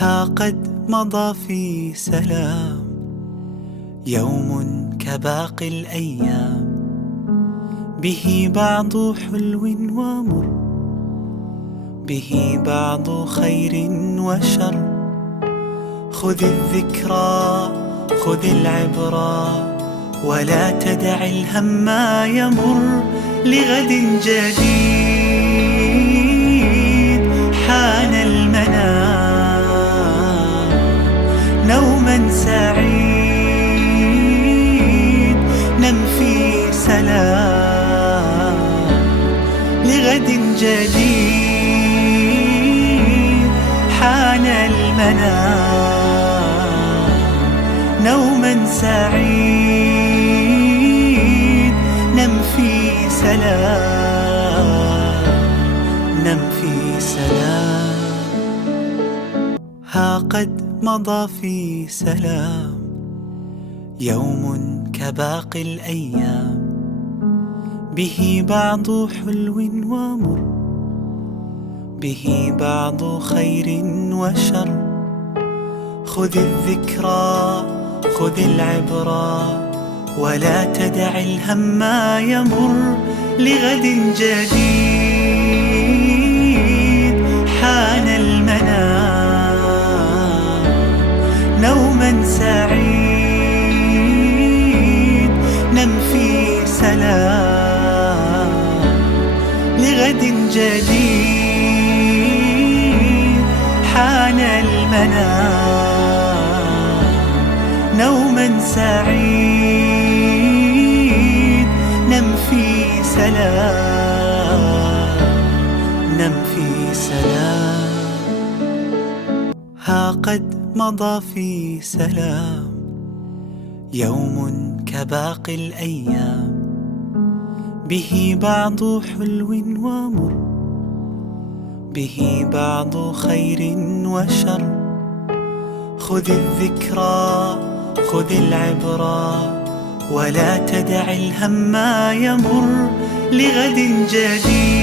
ها قد مضى في سلام يوم كباقي الأيام، به بعض حلو ومر، به بعض خير وشر. خذ الذكرى خذ العبرة، ولا تدع الهم يمر. لغد جديد حان المنام، نوما سعيد نم في سلام. لغد جديد حان المنام، نوما سعيد نم في سلام، نم في سلام. ها قد مضى في سلام يوم كباقي الأيام، به بعض حلو ومر، به بعض خير وشر. خذ الذكرى خذ العبرة، ولا تدع الهم يمر. لغد جديد حان المنام، نوما سعيد نم في سلام. لغد جديد حان المنام، نوما سعيد نم في سلام، نم في سلام. ها قد مضى في سلام يوم كباقي الأيام، به بعض حلو ومر، به بعض خير وشر. خذ الذكرى خذ العبرة، ولا تدع الهم يمر. لغد جديد